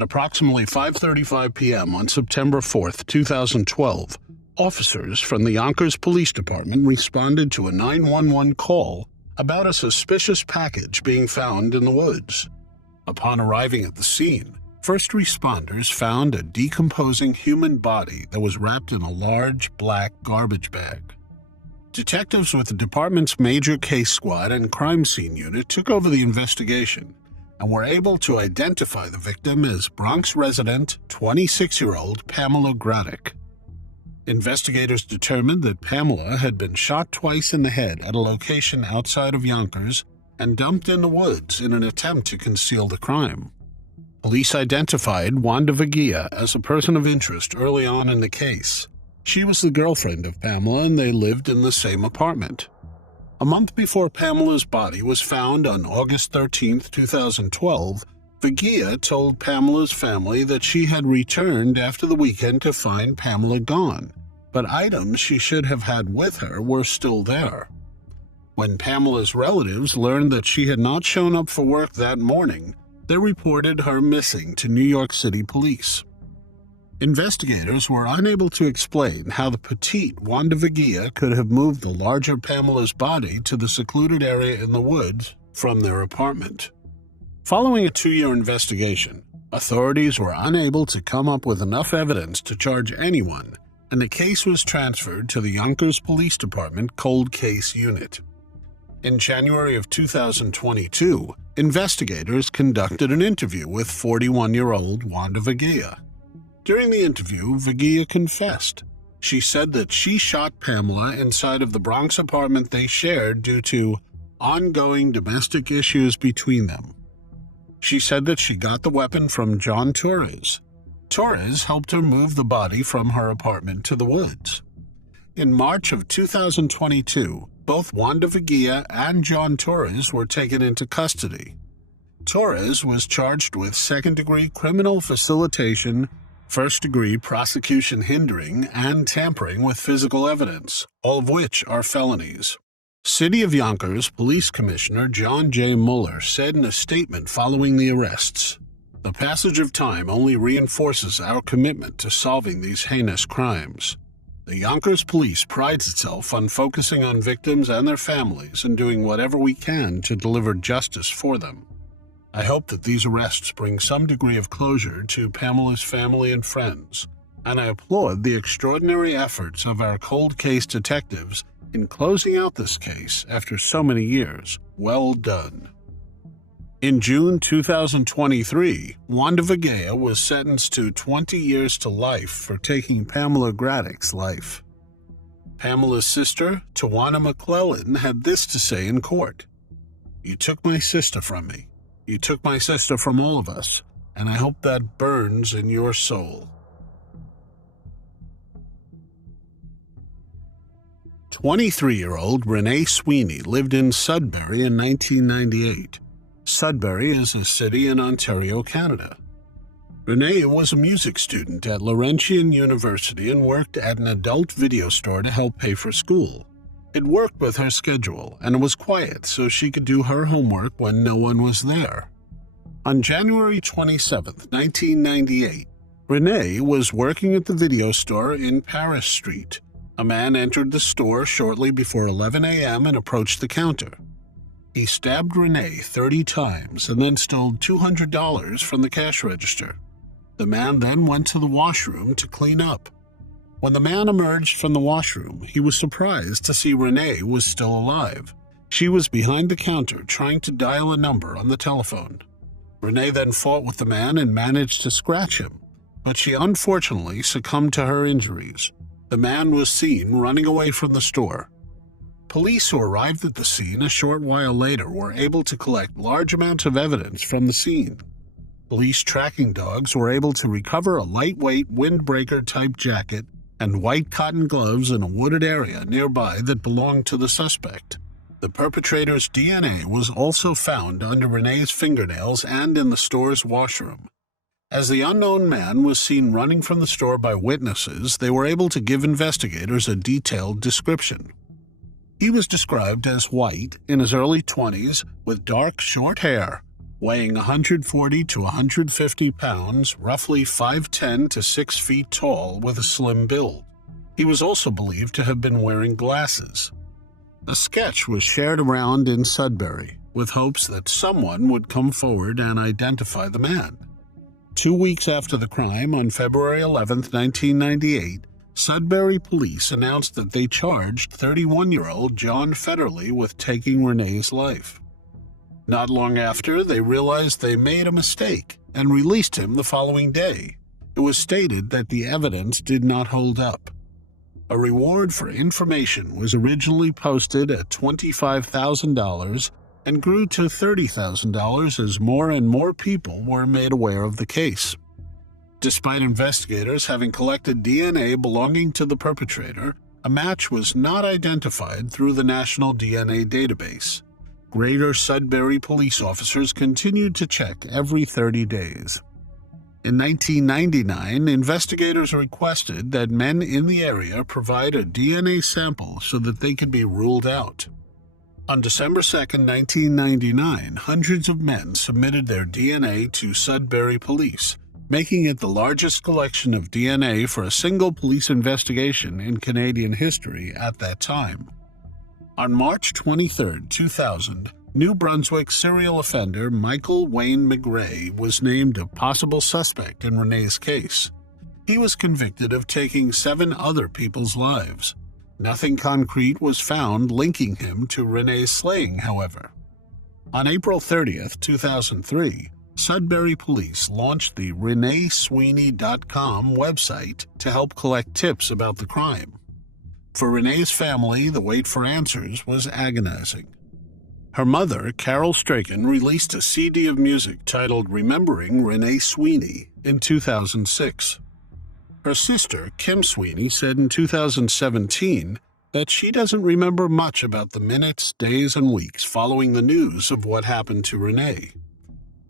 At approximately 5:35 p.m. on September 4, 2012, officers from the Yonkers Police Department responded to a 911 call about a suspicious package being found in the woods. Upon arriving at the scene, first responders found a decomposing human body that was wrapped in a large black garbage bag. Detectives with the department's major case squad and crime scene unit took over the investigation and were able to identify the victim as Bronx resident 26-year-old Pamela Graddick. Investigators determined that Pamela had been shot twice in the head at a location outside of Yonkers and dumped in the woods in an attempt to conceal the crime. Police identified Wanda Vagia as a person of interest early on in the case. She was the girlfriend of Pamela and they lived in the same apartment. A month before Pamela's body was found on August 13, 2012, Vagia told Pamela's family that she had returned after the weekend to find Pamela gone, but items she should have had with her were still there. When Pamela's relatives learned that she had not shown up for work that morning, they reported her missing to New York City police. Investigators were unable to explain how the petite Wanda Vagia could have moved the larger Pamela's body to the secluded area in the woods from their apartment. Following a 2-year investigation, authorities were unable to come up with enough evidence to charge anyone, and the case was transferred to the Yonkers Police Department Cold Case Unit. In January of 2022, investigators conducted an interview with 41-year-old Wanda Vagia. During the interview, Vagia confessed. She said that she shot Pamela inside of the Bronx apartment they shared due to ongoing domestic issues between them. She said that she got the weapon from John Torres. Torres helped her move the body from her apartment to the woods. In March of 2022, both Wanda Vagia and John Torres were taken into custody. Torres was charged with second-degree criminal facilitation, first-degree prosecution hindering, and tampering with physical evidence, all of which are felonies. City of Yonkers Police Commissioner John J. Mueller said in a statement following the arrests, "The passage of time only reinforces our commitment to solving these heinous crimes. The Yonkers Police prides itself on focusing on victims and their families and doing whatever we can to deliver justice for them. I hope that these arrests bring some degree of closure to Pamela's family and friends, and I applaud the extraordinary efforts of our cold case detectives in closing out this case after so many years. Well done." In June 2023, Wanda Vagia was sentenced to 20 years to life for taking Pamela Graddick's life. Pamela's sister, Tawana McClellan, had this to say in court: "You took my sister from me. You took my sister from all of us, and I hope that burns in your soul." 23-year-old Renee Sweeney lived in Sudbury in 1998. Sudbury is a city in Ontario, Canada. Renee was a music student at Laurentian University and worked at an adult video store to help pay for school. It worked with her schedule, and it was quiet so she could do her homework when no one was there. On January 27, 1998, Renee was working at the video store in Paris Street. A man entered the store shortly before 11 a.m. and approached the counter. He stabbed Renee 30 times and then stole $200 from the cash register. The man then went to the washroom to clean up. When the man emerged from the washroom, he was surprised to see Renee was still alive. She was behind the counter trying to dial a number on the telephone. Renee then fought with the man and managed to scratch him, but she unfortunately succumbed to her injuries. The man was seen running away from the store. Police who arrived at the scene a short while later were able to collect large amounts of evidence from the scene. Police tracking dogs were able to recover a lightweight windbreaker-type jacket and white cotton gloves in a wooded area nearby that belonged to the suspect. The perpetrator's DNA was also found under Renee's fingernails and in the store's washroom. As the unknown man was seen running from the store by witnesses, they were able to give investigators a detailed description. He was described as white, in his early 20s, with dark, short hair. weighing 140 to 150 pounds, roughly 5'10" to 6 feet tall, with a slim build. He was also believed to have been wearing glasses. A sketch was shared around in Sudbury, with hopes that someone would come forward and identify the man. 2 weeks after the crime, on February 11, 1998, Sudbury police announced that they charged 31-year-old John Federley with taking Renee's life. Not long after, they realized they made a mistake and released him the following day. It was stated that the evidence did not hold up. A reward for information was originally posted at $25,000 and grew to $30,000 as more and more people were made aware of the case. Despite investigators having collected DNA belonging to the perpetrator, a match was not identified through the National DNA Database. Greater Sudbury police officers continued to check every 30 days. In 1999, investigators requested that men in the area provide a DNA sample so that they could be ruled out. On December 2, 1999, hundreds of men submitted their DNA to Sudbury police, making it the largest collection of DNA for a single police investigation in Canadian history at that time. On March 23, 2000, New Brunswick serial offender Michael Wayne McGray was named a possible suspect in Renee's case. He was convicted of taking 7 other people's lives. Nothing concrete was found linking him to Renee's slaying, however. On April 30, 2003, Sudbury police launched the ReneeSweeney.com website to help collect tips about the crime. For Renee's family, the wait for answers was agonizing. Her mother, Carol Strachan, released a CD of music titled Remembering Renee Sweeney in 2006. Her sister, Kim Sweeney, said in 2017 that she doesn't remember much about the minutes, days, and weeks following the news of what happened to Renee.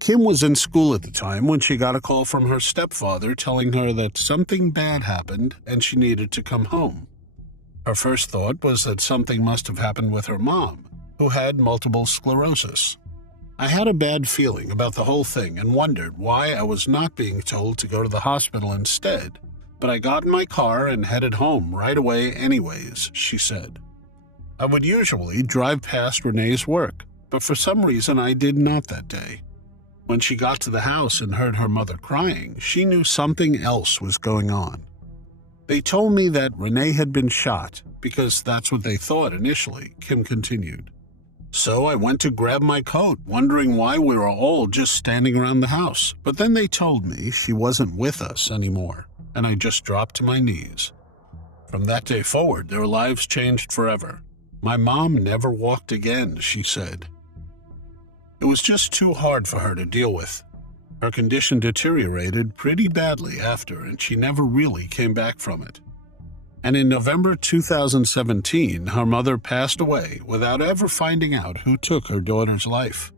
Kim was in school at the time when she got a call from her stepfather telling her that something bad happened and she needed to come home. Her first thought was that something must have happened with her mom, who had multiple sclerosis. I had a bad feeling about the whole thing and wondered why I was not being told to go to the hospital instead, but I got in my car and headed home right away anyways, she said. I would usually drive past Renee's work, but for some reason I did not that day. When she got to the house and heard her mother crying, she knew something else was going on. They told me that Renee had been shot, because that's what they thought initially, Kim continued. So I went to grab my coat, wondering why we were all just standing around the house, but then they told me she wasn't with us anymore, and I just dropped to my knees. From that day forward, their lives changed forever. My mom never walked again, she said. It was just too hard for her to deal with. Her condition deteriorated pretty badly after, and she never really came back from it. And in November 2017, her mother passed away without ever finding out who took her daughter's life.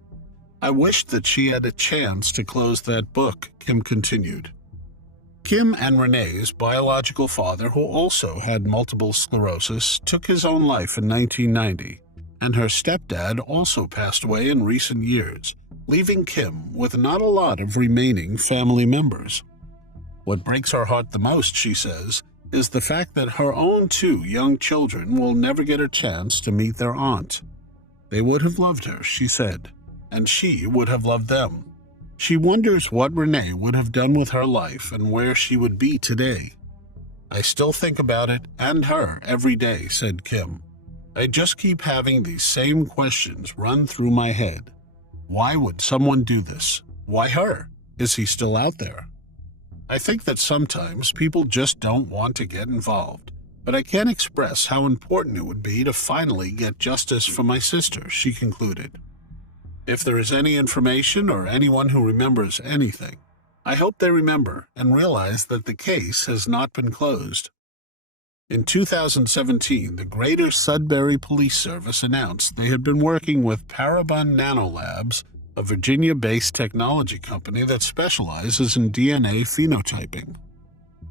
I wished that she had a chance to close that book, Kim continued. Kim and Renee's biological father, who also had multiple sclerosis, took his own life in 1990, and her stepdad also passed away in recent years, leaving Kim with not a lot of remaining family members. What breaks her heart the most, she says, is the fact that her own 2 young children will never get a chance to meet their aunt. They would have loved her, she said, and she would have loved them. She wonders what Renee would have done with her life and where she would be today. I still think about it and her every day, said Kim. I just keep having these same questions run through my head. Why would someone do this? Why her? Is he still out there? I think that sometimes people just don't want to get involved, but I can't express how important it would be to finally get justice for my sister, she concluded. If there is any information or anyone who remembers anything, I hope they remember and realize that the case has not been closed. In 2017, the Greater Sudbury Police Service announced they had been working with Parabon Nanolabs, a Virginia-based technology company that specializes in DNA phenotyping.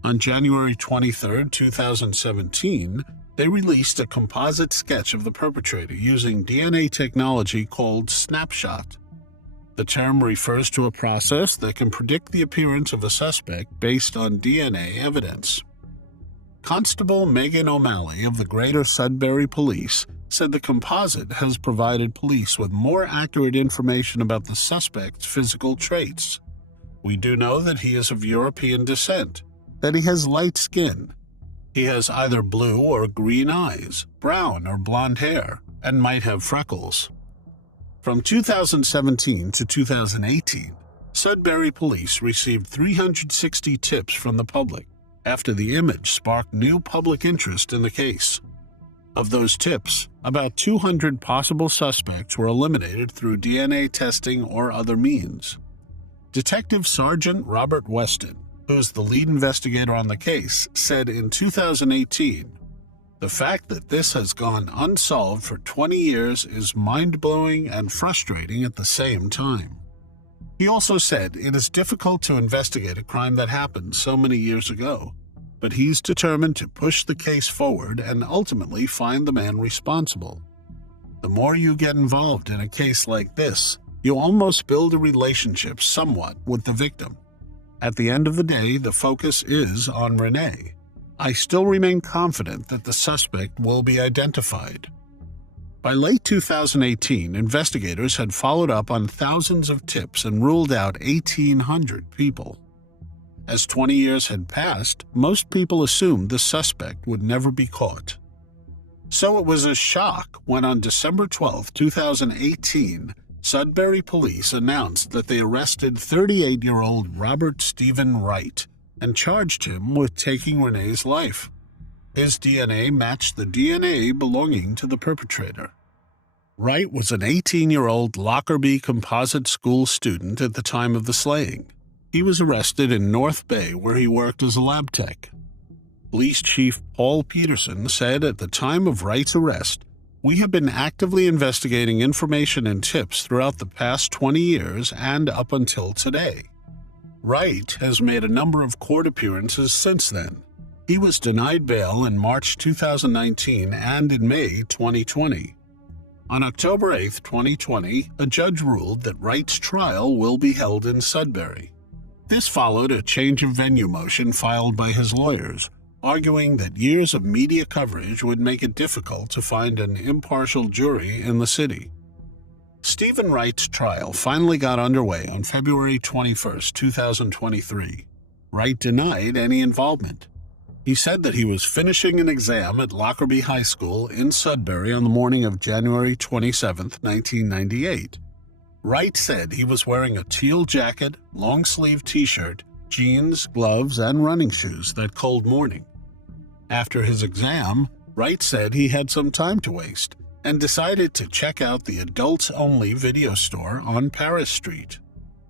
On January 23, 2017, they released a composite sketch of the perpetrator using DNA technology called Snapshot. The The term refers to a process that can predict the appearance of a suspect based on DNA evidence. Constable Megan O'Malley of the Greater Sudbury Police said the composite has provided police with more accurate information about the suspect's physical traits. We do know that he is of European descent, that he has light skin. He has either blue or green eyes, brown or blonde hair, and might have freckles. From 2017 to 2018, Sudbury Police received 360 tips from the public after the image sparked new public interest in the case. Of those tips, about 200 possible suspects were eliminated through DNA testing or other means. Detective Sergeant Robert Weston, who is the lead investigator on the case, said in 2018, "The fact that this has gone unsolved for 20 years is mind-blowing and frustrating at the same time." He also said it is difficult to investigate a crime that happened so many years ago, but he's determined to push the case forward and ultimately find the man responsible. The more you get involved in a case like this, you almost build a relationship somewhat with the victim. At the end of the day, the focus is on Renee. I still remain confident that the suspect will be identified. By late 2018, investigators had followed up on thousands of tips and ruled out 1,800 people. As 20 years had passed, most people assumed the suspect would never be caught. So it was a shock when on December 12, 2018, Sudbury Police announced that they arrested 38-year-old Robert Stephen Wright and charged him with taking Renee's life. His DNA matched the DNA belonging to the perpetrator. Wright was an 18-year-old Lockerbie Composite School student at the time of the slaying. He was arrested in North Bay, where he worked as a lab tech. Police Chief Paul Peterson said at the time of Wright's arrest, "We have been actively investigating information and tips throughout the past 20 years and up until today." Wright has made a number of court appearances since then. He was denied bail in March 2019 and in May 2020. On October 8, 2020, a judge ruled that Wright's trial will be held in Sudbury. This followed a change of venue motion filed by his lawyers, arguing that years of media coverage would make it difficult to find an impartial jury in the city. Stephen Wright's trial finally got underway on February 21, 2023. Wright denied any involvement. He said that he was finishing an exam at Lockerbie High School in Sudbury on the morning of January 27, 1998. Wright said he was wearing a teal jacket, long-sleeve t-shirt, jeans, gloves, and running shoes that cold morning. After his exam, Wright said he had some time to waste and decided to check out the adults-only video store on Paris Street.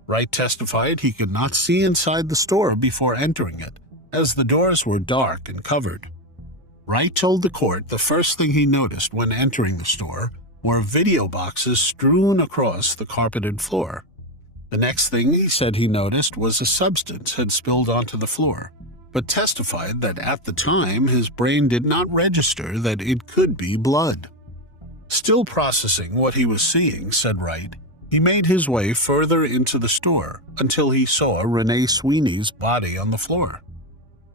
Wright testified he could not see inside the store before entering it, as the doors were dark and covered. Wright told the court the first thing he noticed when entering the store were video boxes strewn across the carpeted floor. The next thing he said he noticed was a substance had spilled onto the floor, but testified that at the time his brain did not register that it could be blood. Still processing what he was seeing, said Wright, he made his way further into the store until he saw Renee Sweeney's body on the floor.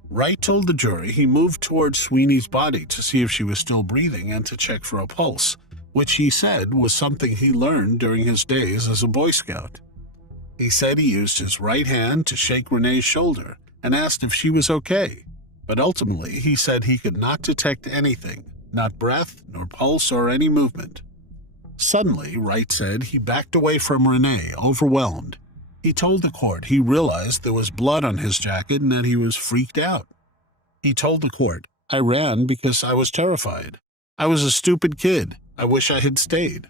Wright told the jury he moved towards Sweeney's body to see if she was still breathing and to check for a pulse, which he said was something he learned during his days as a Boy Scout. He said he used his right hand to shake Renee's shoulder and asked if she was okay, but ultimately he said he could not detect anything, not breath, nor pulse, or any movement. Suddenly, Wright said he backed away from Renee, overwhelmed. He told the court he realized there was blood on his jacket and that he was freaked out. He told the court, "I ran because I was terrified. I was a stupid kid. I wish I had stayed."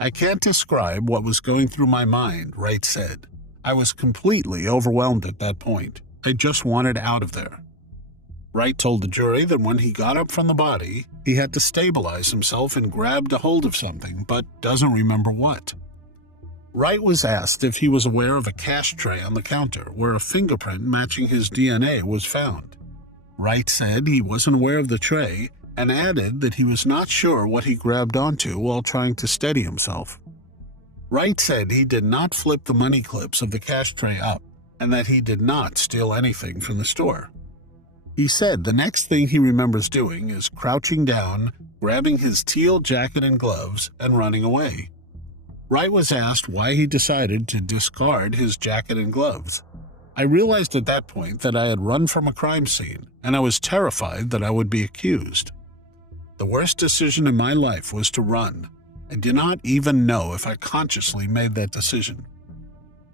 "I can't describe what was going through my mind," Wright said. "I was completely overwhelmed at that point. I just wanted out of there." Wright told the jury that when he got up from the body, he had to stabilize himself and grabbed a hold of something, but doesn't remember what. Wright was asked if he was aware of a cash tray on the counter where a fingerprint matching his DNA was found. Wright said he wasn't aware of the tray and added that he was not sure what he grabbed onto while trying to steady himself. Wright said he did not flip the money clips of the cash tray up and that he did not steal anything from the store. He said the next thing he remembers doing is crouching down, grabbing his teal jacket and gloves, and running away. Wright was asked why he decided to discard his jacket and gloves. I realized at that point that I had run from a crime scene, and I was terrified that I would be accused. The worst decision in my life was to run. I did not even know if I consciously made that decision.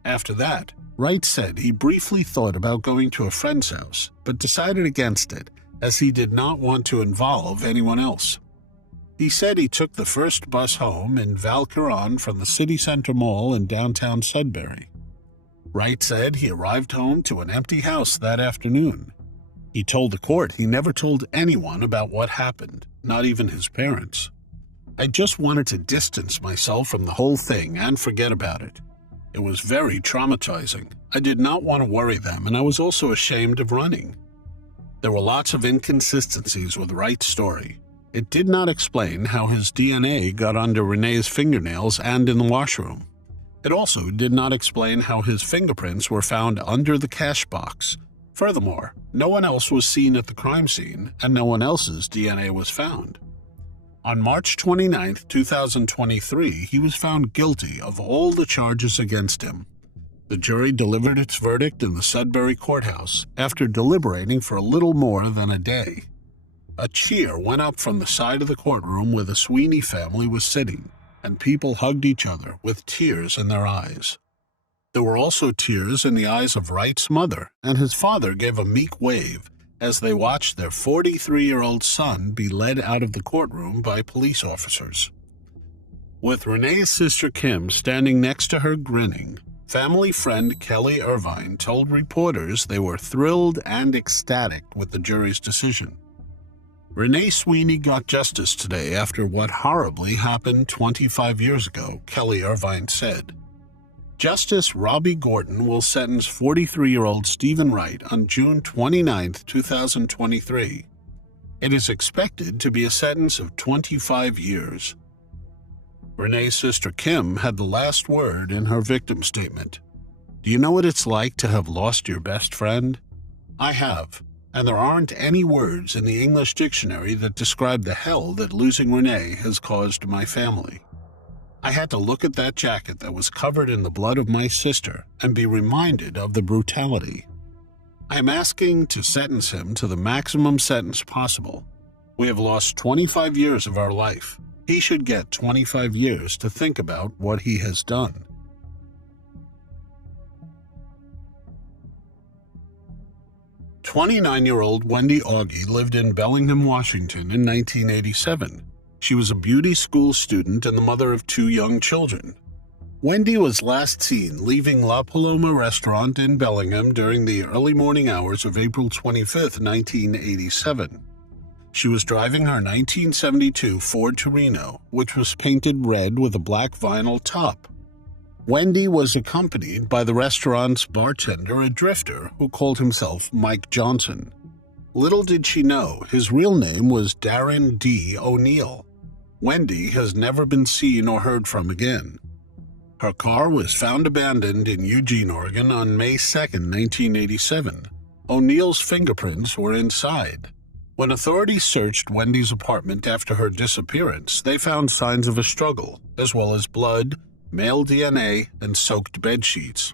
After that, Wright said he briefly thought about going to a friend's house, but decided against it as he did not want to involve anyone else. He said he took the first bus home in Valcuron from the City Center Mall in downtown Sudbury. Wright said he arrived home to an empty house that afternoon. He told the court he never told anyone about what happened, not even his parents. I just wanted to distance myself from the whole thing and forget about it. It was very traumatizing. I did not want to worry them, and I was also ashamed of running. There were lots of inconsistencies with Wright's story. It did not explain how his DNA got under Renee's fingernails and in the washroom. It also did not explain how his fingerprints were found under the cash box. Furthermore, no one else was seen at the crime scene, and no one else's DNA was found. On March 29, 2023, he was found guilty of all the charges against him. The jury delivered its verdict in the Sudbury courthouse after deliberating for a little more than a day. A cheer went up from the side of the courtroom where the Sweeney family was sitting, and people hugged each other with tears in their eyes. There were also tears in the eyes of Wright's mother, and his father gave a meek wave as they watched their 43-year-old son be led out of the courtroom by police officers. With Renee's sister Kim standing next to her grinning, family friend Kelly Irvine told reporters they were thrilled and ecstatic with the jury's decision. Renee Sweeney got justice today after what horribly happened 25 years ago, Kelly Irvine said. Justice Robbie Gordon will sentence 43-year-old Stephen Wright on June 29, 2023. It is expected to be a sentence of 25 years. Renee's sister Kim had the last word in her victim statement. Do you know what it's like to have lost your best friend? I have, and there aren't any words in the English dictionary that describe the hell that losing Renee has caused my family. I had to look at that jacket that was covered in the blood of my sister and be reminded of the brutality. I am asking to sentence him to the maximum sentence possible. We have lost 25 years of our life. He should get 25 years to think about what he has done. "29-year-old Wendy Augie lived in Bellingham, Washington in 1987. She was a beauty school student and the mother of 2 young children. Wendy was last seen leaving La Paloma restaurant in Bellingham during the early morning hours of April 25, 1987. She was driving her 1972 Ford Torino, which was painted red with a black vinyl top. Wendy was accompanied by the restaurant's bartender, a drifter, who called himself Mike Johnson. Little did she know his real name was Darren D. O'Neill. Wendy has never been seen or heard from again. Her car was found abandoned in Eugene, Oregon on May 2, 1987. O'Neill's fingerprints were inside. When authorities searched Wendy's apartment after her disappearance, they found signs of a struggle, as well as blood, male DNA, and soaked bedsheets.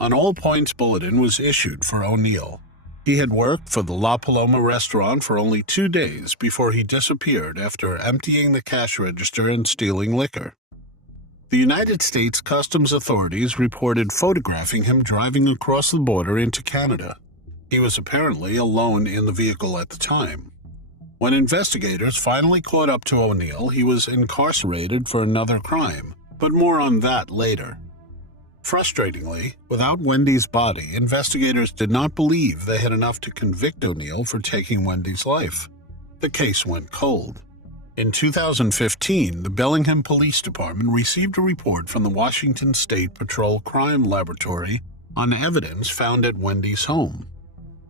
An all-points bulletin was issued for O'Neill. He had worked for the La Paloma restaurant for only 2 days before he disappeared after emptying the cash register and stealing liquor. The United States Customs authorities reported photographing him driving across the border into Canada. He was apparently alone in the vehicle at the time. When investigators finally caught up to O'Neill, he was incarcerated for another crime, but more on that later. Frustratingly, without Wendy's body, investigators did not believe they had enough to convict O'Neill for taking Wendy's life. The case went cold. In 2015, the Bellingham Police Department received a report from the Washington State Patrol Crime Laboratory on evidence found at Wendy's home.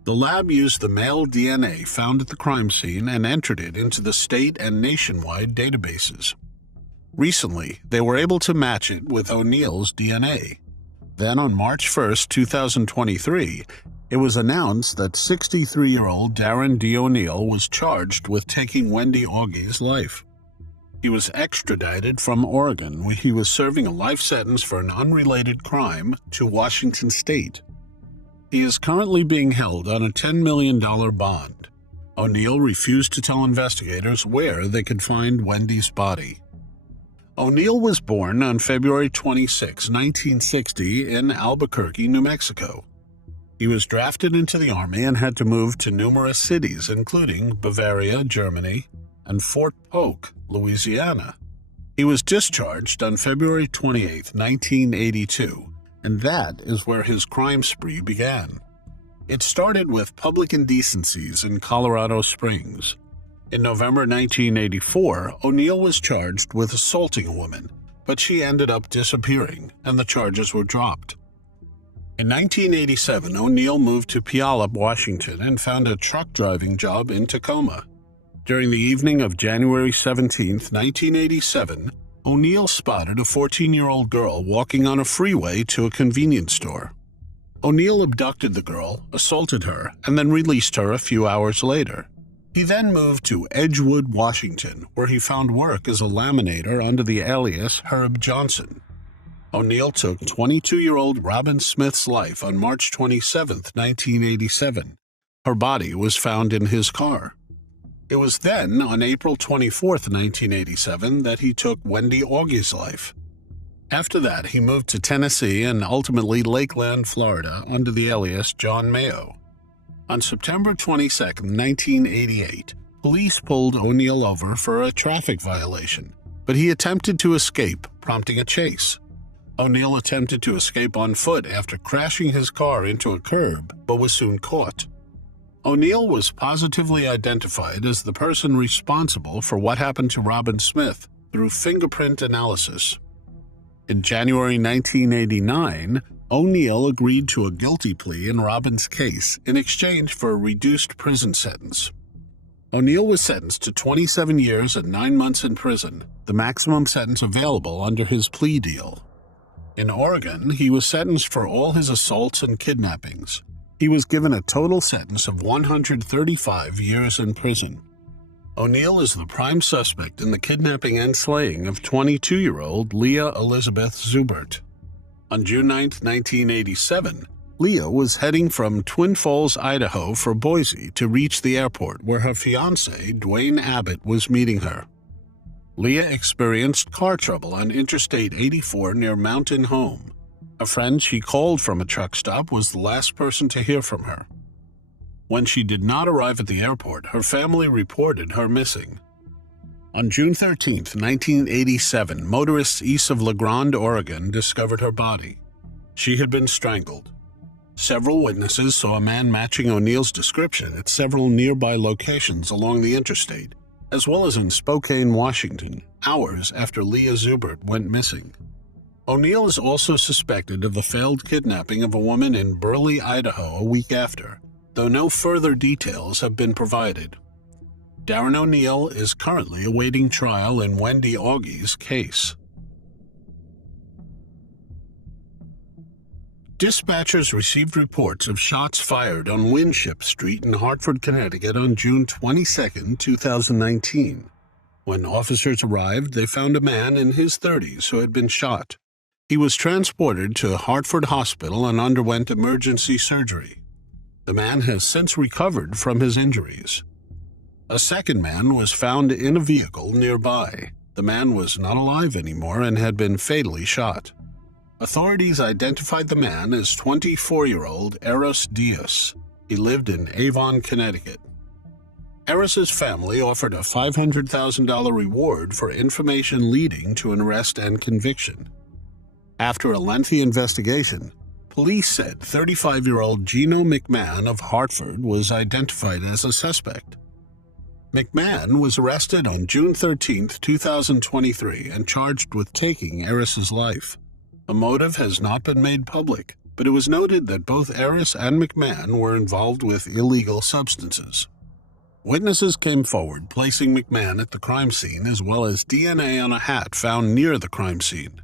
The lab used the male DNA found at the crime scene and entered it into the state and nationwide databases. Recently, they were able to match it with O'Neill's DNA. Then on March 1st, 2023, it was announced that 63-year-old Darren D. O'Neill was charged with taking Wendy Augie's life. He was extradited from Oregon, where he was serving a life sentence for an unrelated crime, to Washington State. He is currently being held on a $10 million bond. O'Neill refused to tell investigators where they could find Wendy's body. O'Neill was born on February 26, 1960, in Albuquerque, New Mexico. He was drafted into the Army and had to move to numerous cities, including Bavaria, Germany, and Fort Polk, Louisiana. He was discharged on February 28, 1982, and that is where his crime spree began. It started with public indecencies in Colorado Springs. In November 1984, O'Neill was charged with assaulting a woman, but she ended up disappearing, and the charges were dropped. In 1987, O'Neill moved to Puyallup, Washington, and found a truck driving job in Tacoma. During the evening of January 17, 1987, O'Neill spotted a 14-year-old girl walking on a freeway to a convenience store. O'Neill abducted the girl, assaulted her, and then released her a few hours later. He then moved to Edgewood, Washington, where he found work as a laminator under the alias Herb Johnson. O'Neill took 22-year-old Robin Smith's life on March 27, 1987. Her body was found in his car. It was then, on April 24, 1987, that he took Wendy Augie's life. After that, he moved to Tennessee and ultimately Lakeland, Florida, under the alias John Mayo. On September 22, 1988, police pulled O'Neill over for a traffic violation, but he attempted to escape, prompting a chase. O'Neill attempted to escape on foot after crashing his car into a curb, but was soon caught. O'Neill was positively identified as the person responsible for what happened to Robin Smith through fingerprint analysis. In January 1989, O'Neill agreed to a guilty plea in Robin's case in exchange for a reduced prison sentence. O'Neill was sentenced to 27 years and 9 months in prison, the maximum sentence available under his plea deal. In Oregon, he was sentenced for all his assaults and kidnappings. He was given a total sentence of 135 years in prison. O'Neill is the prime suspect in the kidnapping and slaying of 22-year-old Leah Elizabeth Zubert. On June 9, 1987, Leah was heading from Twin Falls, Idaho for Boise to reach the airport where her fiancé, Dwayne Abbott, was meeting her. Leah experienced car trouble on Interstate 84 near Mountain Home. A friend she called from a truck stop was the last person to hear from her. When she did not arrive at the airport, her family reported her missing. On June 13, 1987, motorists east of La Grande, Oregon, discovered her body. She had been strangled. Several witnesses saw a man matching O'Neill's description at several nearby locations along the interstate, as well as in Spokane, Washington, hours after Leah Zubert went missing. O'Neill is also suspected of the failed kidnapping of a woman in Burley, Idaho, a week after, though no further details have been provided. Darren O'Neill is currently awaiting trial in Wendy Augie's case. Dispatchers received reports of shots fired on Winship Street in Hartford, Connecticut on June 22, 2019. When officers arrived, they found a man in his 30s who had been shot. He was transported to Hartford Hospital and underwent emergency surgery. The man has since recovered from his injuries. A second man was found in a vehicle nearby. The man was not alive anymore and had been fatally shot. Authorities identified the man as 24-year-old Eros Diaz. He lived in Avon, Connecticut. Eris's family offered a $500,000 reward for information leading to an arrest and conviction. After a lengthy investigation, police said 35-year-old Gino McMahon of Hartford was identified as a suspect. McMahon was arrested on June 13, 2023, and charged with taking Eris's life. A motive has not been made public, but it was noted that both Eris and McMahon were involved with illegal substances. Witnesses came forward, placing McMahon at the crime scene as well as DNA on a hat found near the crime scene.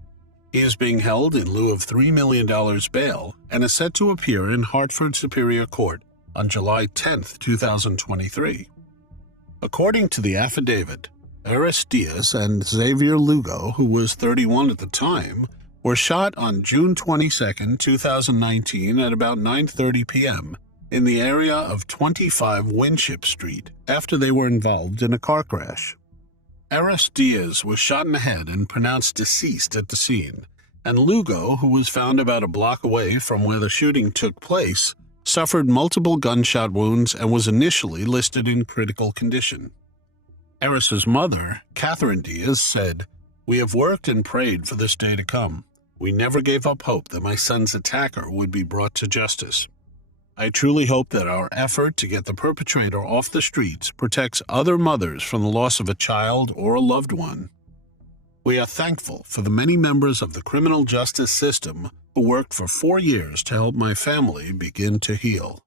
He is being held in lieu of $3 million bail and is set to appear in Hartford Superior Court on July 10, 2023. According to the affidavit, Aris Diaz and Xavier Lugo, who was 31 at the time, were shot on June 22, 2019 at about 9:30 p.m. in the area of 25 Winship Street after they were involved in a car crash. Aris Diaz was shot in the head and pronounced deceased at the scene, and Lugo, who was found about a block away from where the shooting took place, suffered multiple gunshot wounds and was initially listed in critical condition. Aris's mother, Catherine Diaz, said, "We have worked and prayed for this day to come. We never gave up hope that my son's attacker would be brought to justice. I truly hope that our effort to get the perpetrator off the streets protects other mothers from the loss of a child or a loved one. We are thankful for the many members of the criminal justice system who worked for 4 years to help my family begin to heal."